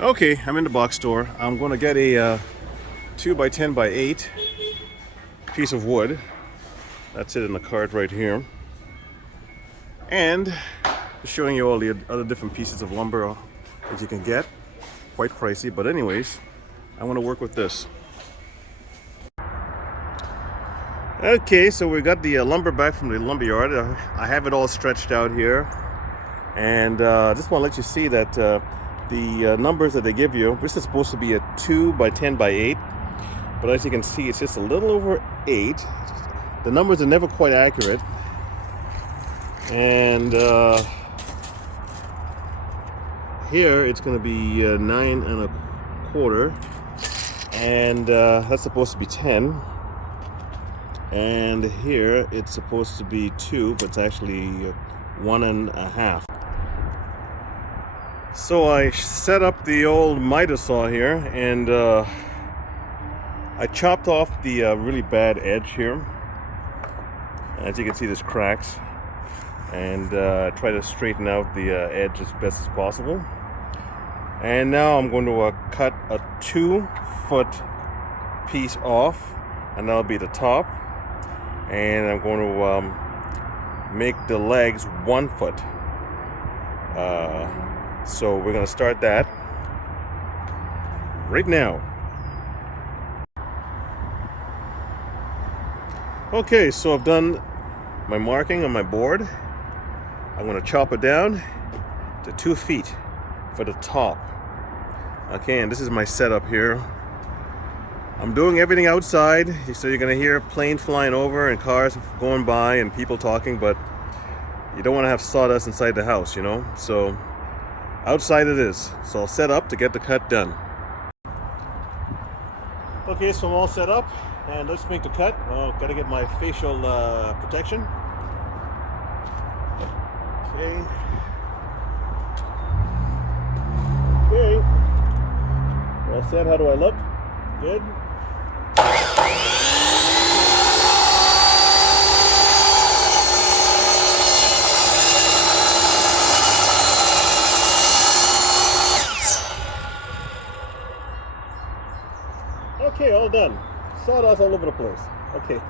Okay, I'm in the box store. I'm going to get a 2 by 10 by 8 piece of wood. That's it in the cart right here. And showing you all the other different pieces of lumber that you can get. Quite pricey, but anyways, I want to work with this. Okay, so we got the lumber back from the lumber yard. I have it all stretched out here. And just want to let you see that the numbers that they give you, this is supposed to be a 2 by 10 by 8. But as you can see, it's just a little over 8. The numbers are never quite accurate. And here it's going to be 9 1/4. And that's supposed to be 10. And here it's supposed to be 2, but it's actually 1 1/2. So I set up the old miter saw here, and I chopped off the really bad edge here. As you can see, there's cracks, and try to straighten out the edge as best as possible. And now I'm going to cut a 2-foot piece off, and that'll be the top. And I'm going to make the legs 1 foot. So we're going to start that right now. Okay, so I've done my marking on my board. I'm going to chop it down to 2 feet for the top. Okay, and this is my setup here. I'm doing everything outside, so you're going to hear planes flying over and cars going by and people talking, but you don't want to have sawdust inside the house, you know? So outside it is. So I'll set up to get the cut done. Okay, so I'm all set up, and let's make the cut. Gotta get my facial protection. Okay. Okay. All set. How do I look? Good. Okay, all done. Sawdust all over the place. Okay.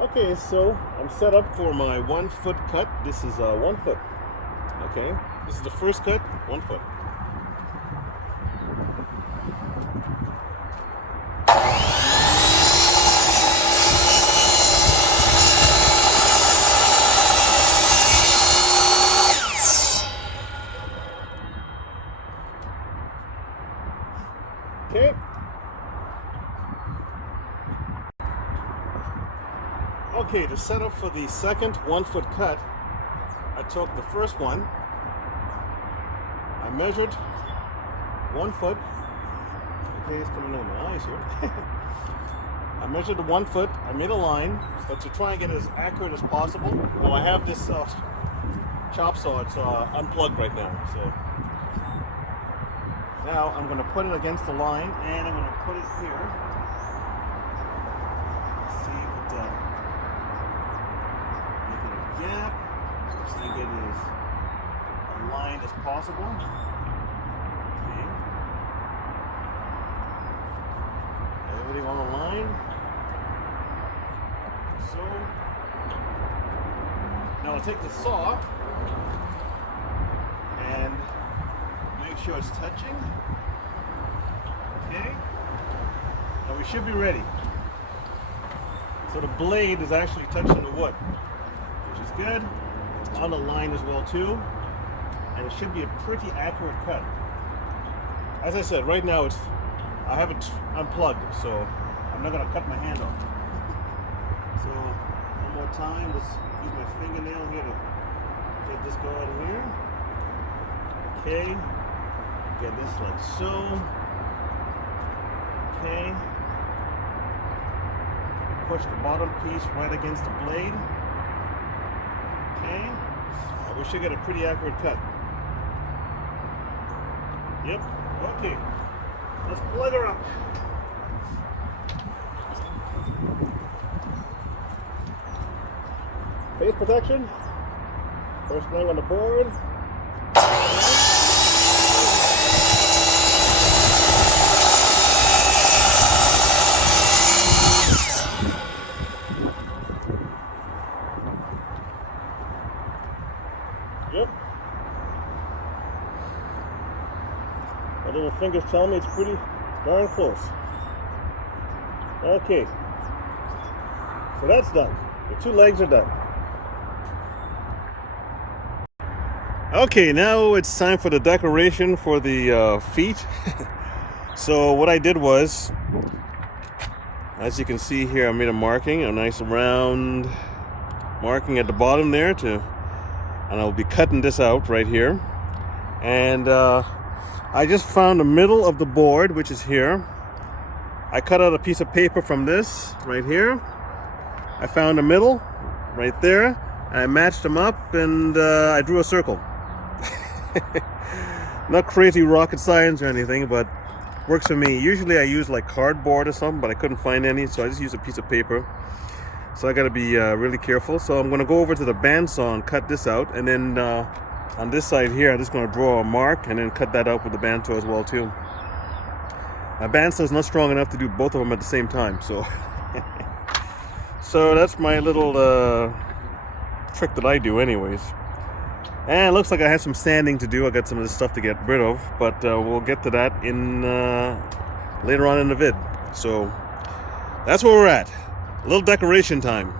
Okay, so I'm set up for my 1 foot cut. This is 1 foot. Okay, this is the first cut, 1 foot. Okay. Okay, to set up for the second 1 foot cut, I took the first one, I measured 1 foot. Okay, it's coming on my eyes here. I measured the 1 foot, I made a line, but to try and get as accurate as possible. Well, I have this chop saw, it's unplugged right now, so. Now I'm going to put it against the line, and I'm going to put it here. See if it making a gap. Just to get it as aligned as possible. Okay. Everything all aligned. So now I'll take the saw and make sure it's touching. Okay. Now we should be ready. So the blade is actually touching the wood, which is good. It's on the line as well too. And it should be a pretty accurate cut. As I said, right now I have it unplugged, so I'm not gonna cut my hand off. So one more time, let's use my fingernail here to get this going here. Okay. Get this like so. Okay. Push the bottom piece right against the blade. Okay. And we should get a pretty accurate cut. Yep. Okay. Let's plug her up. Face protection. First thing on the board. Yep. My little fingers tell me it's pretty darn close. Okay. So that's done. The two legs are done. Okay, now it's time for the decoration for the feet. So what I did was, as you can see here, I made a marking, a nice round marking at the bottom there, and I'll be cutting this out right here. And I just found the middle of the board, which is here. I cut out a piece of paper from this right here. I found the middle right there. I matched them up, and I drew a circle. Not crazy rocket science or anything, but works for me. Usually I use like cardboard or something, but I couldn't find any, so I just used a piece of paper. So I got to be really careful. So I'm going to go over to the bandsaw and cut this out, and then on this side here I'm just going to draw a mark and then cut that out with the bandsaw as well too. My bandsaw is not strong enough to do both of them at the same time, so so that's my little trick that I do anyways. And it looks like I have some sanding to do. I got some of this stuff to get rid of, but we'll get to that in later on in the vid. So that's where we're at. A little decoration time.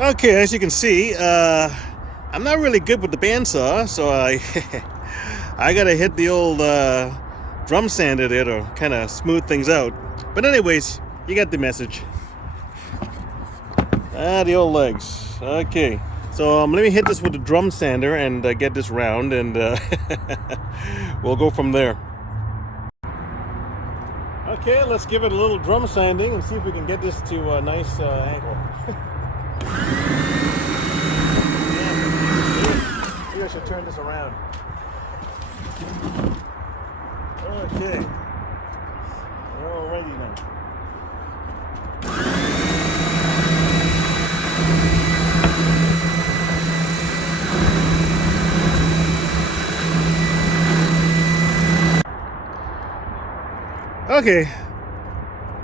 Okay, as you can see, I'm not really good with the bandsaw, so I gotta hit the old drum sander there to kind of smooth things out. But anyways, you got the message. The old legs. Okay, so let me hit this with the drum sander and get this round, and we'll go from there. Okay, let's give it a little drum sanding and see if we can get this to a nice angle. Maybe I should turn this around. Okay. Alrighty then. Okay,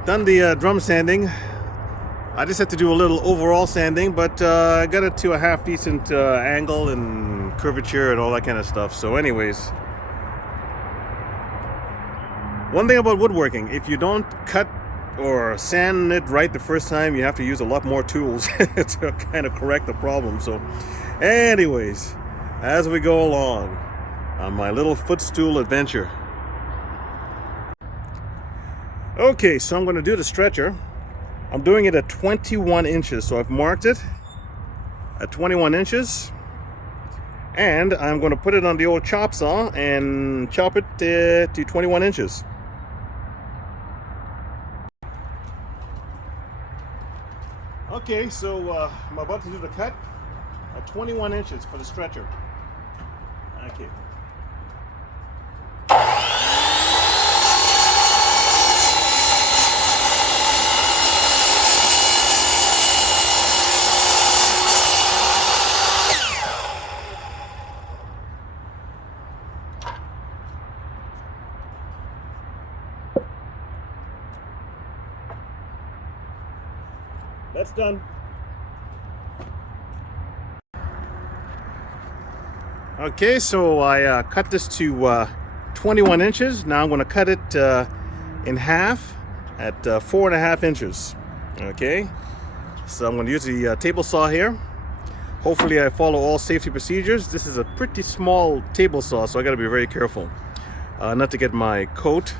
done the drum sanding. I just had to do a little overall sanding, but I got it to a half decent angle and curvature and all that kind of stuff. So anyways, one thing about woodworking, if you don't cut or sand it right the first time, you have to use a lot more tools to kind of correct the problem. So anyways, as we go along on my little footstool adventure. Okay, so I'm going to do the stretcher. I'm doing it at 21 inches, so I've marked it at 21 inches, and I'm going to put it on the old chop saw and chop it to 21 inches. Okay, so I'm about to do the cut at 21 inches for the stretcher. Okay. That's done. Okay, so I cut this to 21 inches. Now I'm going to cut it in half at 4.5 inches. Okay, so I'm going to use the table saw here. Hopefully I follow all safety procedures. This is a pretty small table saw, so I got to be very careful not to get my coat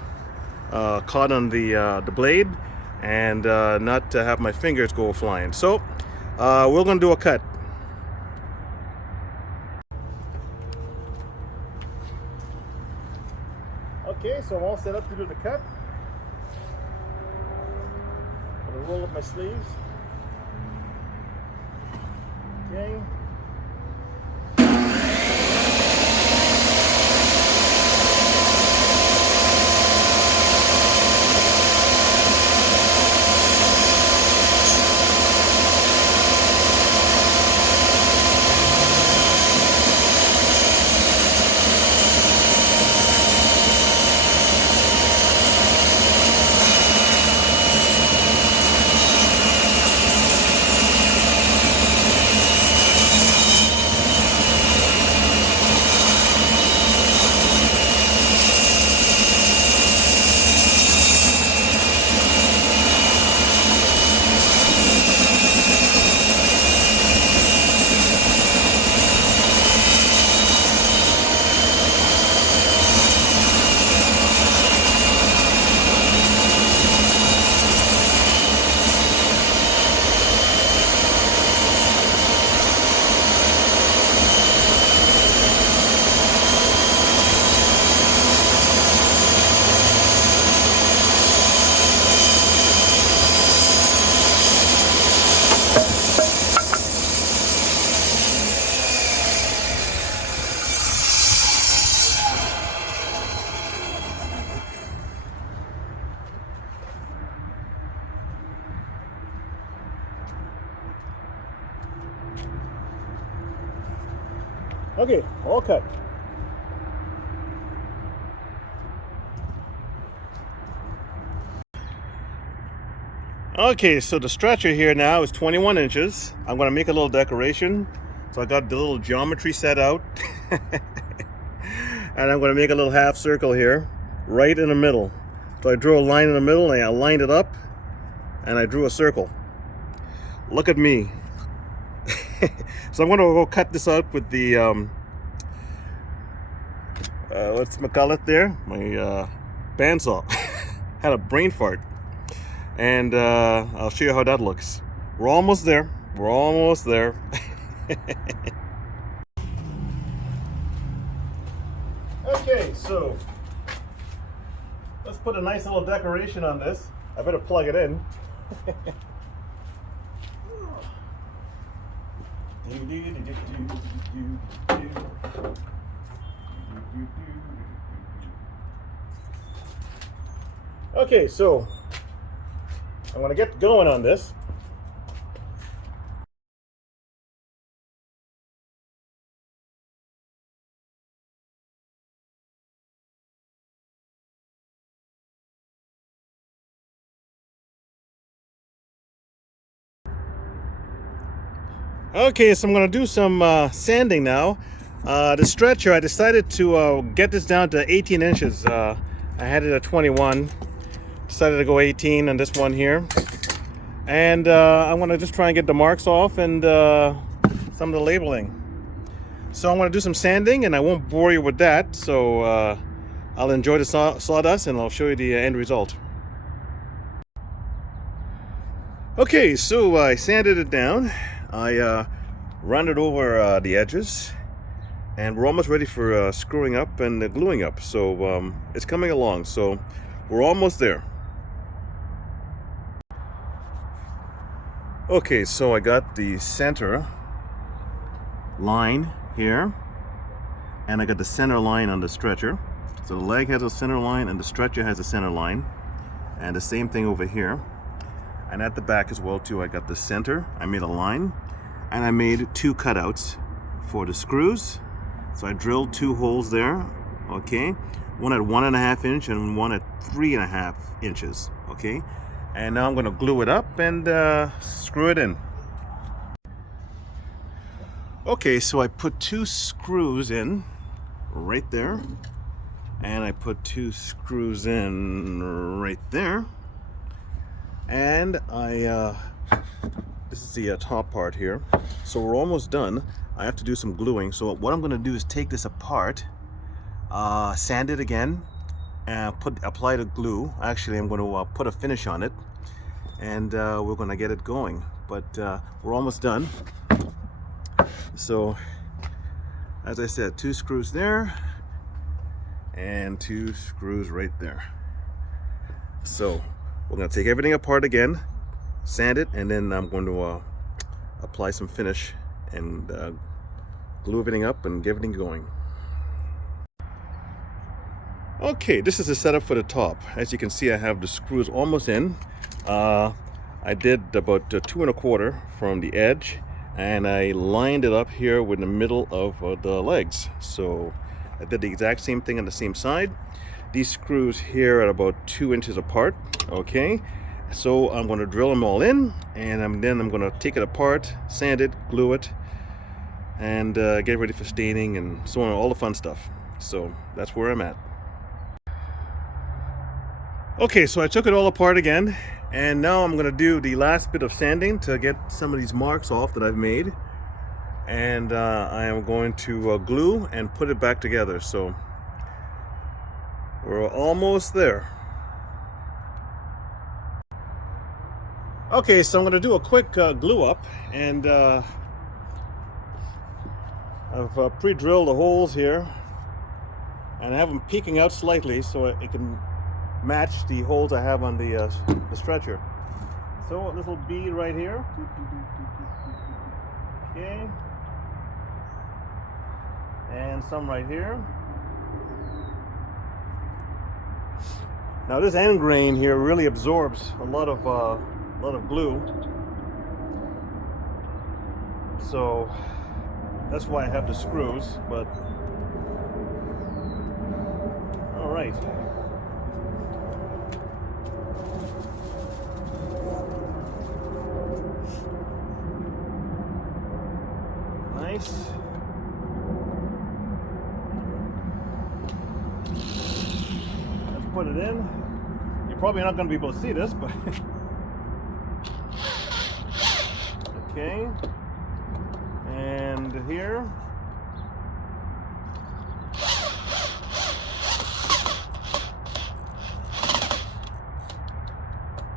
caught on the blade, and not to have my fingers go flying. So we're going to do a cut. Okay, so I'm all set up to do the cut. I'm gonna roll up my sleeves. Okay. Okay, all cut. Okay, so the stretcher here now is 21 inches. I'm going to make a little decoration. So I got the little geometry set out. And I'm going to make a little half circle here, right in the middle. So I drew a line in the middle and I lined it up and I drew a circle. Look at me. So I'm going to go cut this out with the what's my call it there? My bandsaw. Had a brain fart. And I'll show you how that looks. We're almost there. We're almost there. Okay, so let's put a nice little decoration on this. I better plug it in. Okay, so I'm going to get going on this. Okay, so I'm going to do some sanding now. The stretcher, I decided to get this down to 18 inches. I had it at 21. Decided to go 18 on this one here. And I'm going to just try and get the marks off and some of the labeling. So I'm going to do some sanding, and I won't bore you with that. So I'll enjoy the sawdust, and I'll show you the end result. Okay, so I sanded it down. I rounded over the edges, and we're almost ready for screwing up and gluing up. So it's coming along. So we're almost there. Okay, so I got the center line here, and I got the center line on the stretcher. So the leg has a center line and the stretcher has a center line, and the same thing over here. And at the back as well too, I got the center. I made a line, and I made two cutouts for the screws. So I drilled two holes there, okay? One at 1.5 inch and one at 3.5 inches, okay? And now I'm gonna glue it up and screw it in. Okay, so I put two screws in right there, and I put two screws in right there, and this is the top part here. So we're almost done. I have to do some gluing. So what I'm gonna do is take this apart, sand it again, and apply the glue. Actually, I'm gonna put a finish on it, and we're gonna get it going. But we're almost done. So as I said, two screws there, and 2 screws right there. So we're going to take everything apart again, sand it, and then I'm going to apply some finish and glue everything up and get everything going. Okay, this is the setup for the top. As you can see, I have the screws almost in. I did about 2 1/4 from the edge, and I lined it up here with the middle of the legs. So I did the exact same thing on the same side. These screws here are about 2 inches apart. Okay, so I'm going to drill them all in, and then I'm going to take it apart, sand it, glue it, and get ready for staining and so on, all the fun stuff. So that's where I'm at. Okay, so I took it all apart again, and now I'm going to do the last bit of sanding to get some of these marks off that I've made, and I am going to glue and put it back together. So we're almost there. Okay, so I'm going to do a quick glue up, and I've pre-drilled the holes here, and I have them peeking out slightly so it can match the holes I have on the stretcher. So a little bead right here. Okay. And some right here. Now this end grain here really absorbs a lot of glue. So that's why I have the screws, but all right. Nice. Let's put it in. You're probably not going to be able to see this, but okay. And here.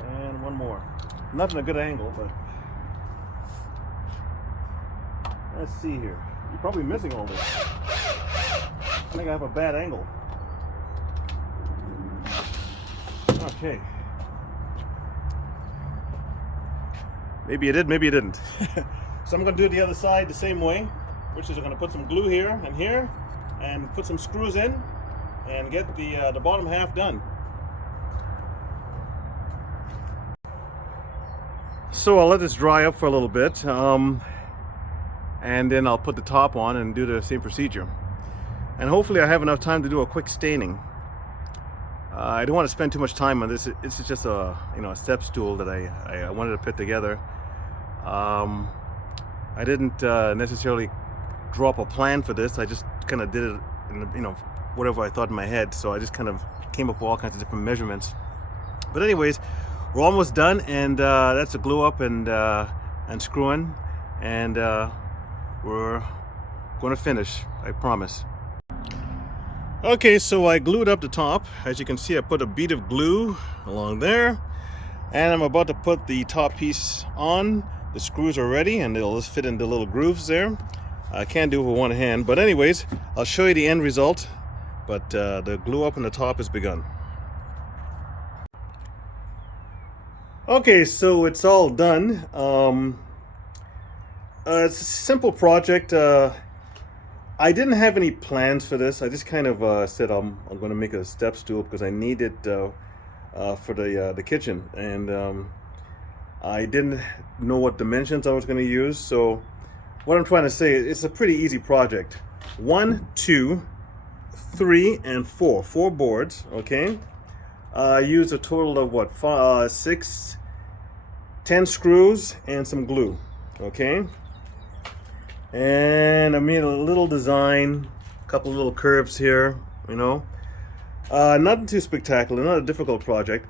And one more. Not in a good angle, but let's see here. You're probably missing all this. I think I have a bad angle. Okay. Maybe you did, maybe you didn't. So I'm going to do the other side the same way, which is I'm going to put some glue here, and put some screws in, and get the bottom half done. So I'll let this dry up for a little bit. And then I'll put the top on and do the same procedure. And hopefully I have enough time to do a quick staining. I don't want to spend too much time on this. This is just a a step stool that I wanted to put together. I didn't necessarily draw up a plan for this. I just kind of did it in whatever I thought in my head. So I just kind of came up with all kinds of different measurements. But anyways, we're almost done, and that's a glue up and screwing, and we're going to finish, I promise. Okay, so I glued up the top. As you can see, I put a bead of glue along there, and I'm about to put the top piece on. The screws are ready, and they'll just fit into little grooves there. I can't do it with one hand, but anyways, I'll show you the end result. But the glue up on the top has begun. Okay, so it's all done. It's a simple project. I didn't have any plans for this. I just kind of said I'm going to make a step stool because I need it for the kitchen, and I didn't know what dimensions I was going to use. So what I'm trying to say is it's a pretty easy project. 1, 2, 3, and 4 boards. Okay, I used a total of what, 6, 10 screws and some glue. Okay. And I made a little design, a couple little curves here, nothing too spectacular, not a difficult project.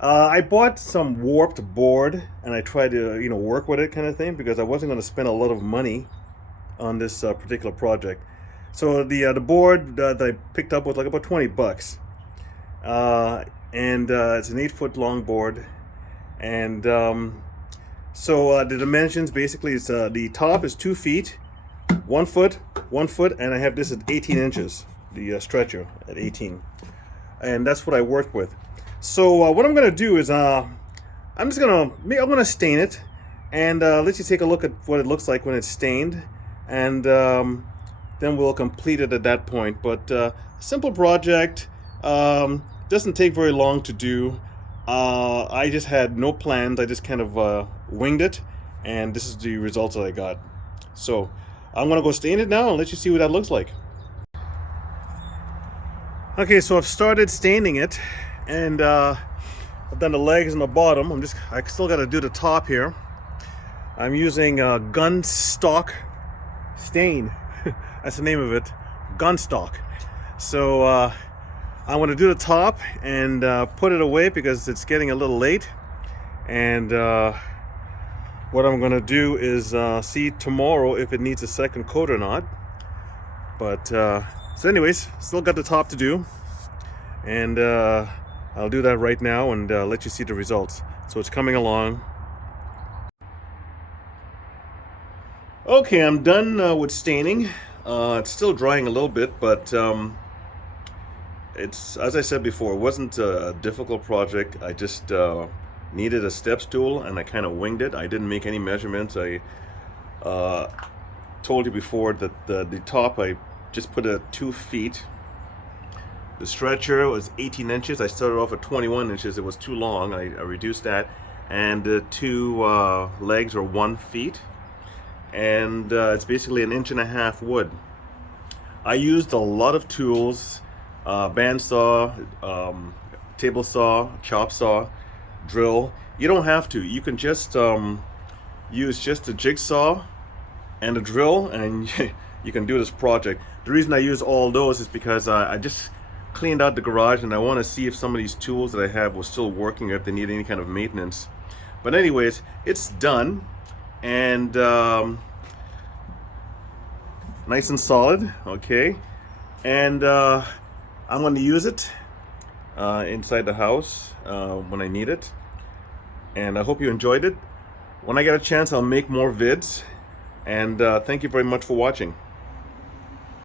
I bought some warped board, and I tried to work with it, kind of thing, because I wasn't going to spend a lot of money on this particular project. So the board that I picked up was like about $20, and it's an 8-foot long board, and so the dimensions basically is the top is 2 feet. 1 foot, 1 foot, and I have this at 18 inches. the stretcher at 18, and that's what I worked with. So what I'm gonna do is I'm gonna stain it, and let you take a look at what it looks like when it's stained, and then we'll complete it at that point. But simple project, doesn't take very long to do. I just had no plans. I just kind of winged it, and this is the results that I got. So I'm gonna go stain it now and let you see what that looks like. Okay, so I've started staining it, and I've done the legs and the bottom. I still got to do the top here. I'm using gun stock stain. That's the name of it, gun stock. So I'm going to do the top and put it away because it's getting a little late. And what I'm going to do is see tomorrow if it needs a second coat or not. But so anyways, still got the top to do, and I'll do that right now and let you see the results. So it's coming along. Okay, I'm done with staining. It's still drying a little bit, but it's, as I said before, it wasn't a difficult project. I just needed a step stool, and I kind of winged it. I didn't make any measurements. I told you before that the top, I just put it at 2 feet. The stretcher was 18 inches. I started off at 21 inches. It was too long. I reduced that. And the two legs are 1 feet. And it's basically 1.5 inches wood. I used a lot of tools, bandsaw, table saw, chop saw, drill. You don't have to. You can just use just a jigsaw and a drill, and you can do this project. The reason I use all those is because I just cleaned out the garage, and I want to see if some of these tools that I have were still working, or if they need any kind of maintenance. But anyways, it's done, and nice and solid. Okay, and I'm going to use it inside the house when I need it, and I hope you enjoyed it. When I get a chance, I'll make more vids, and thank you very much for watching.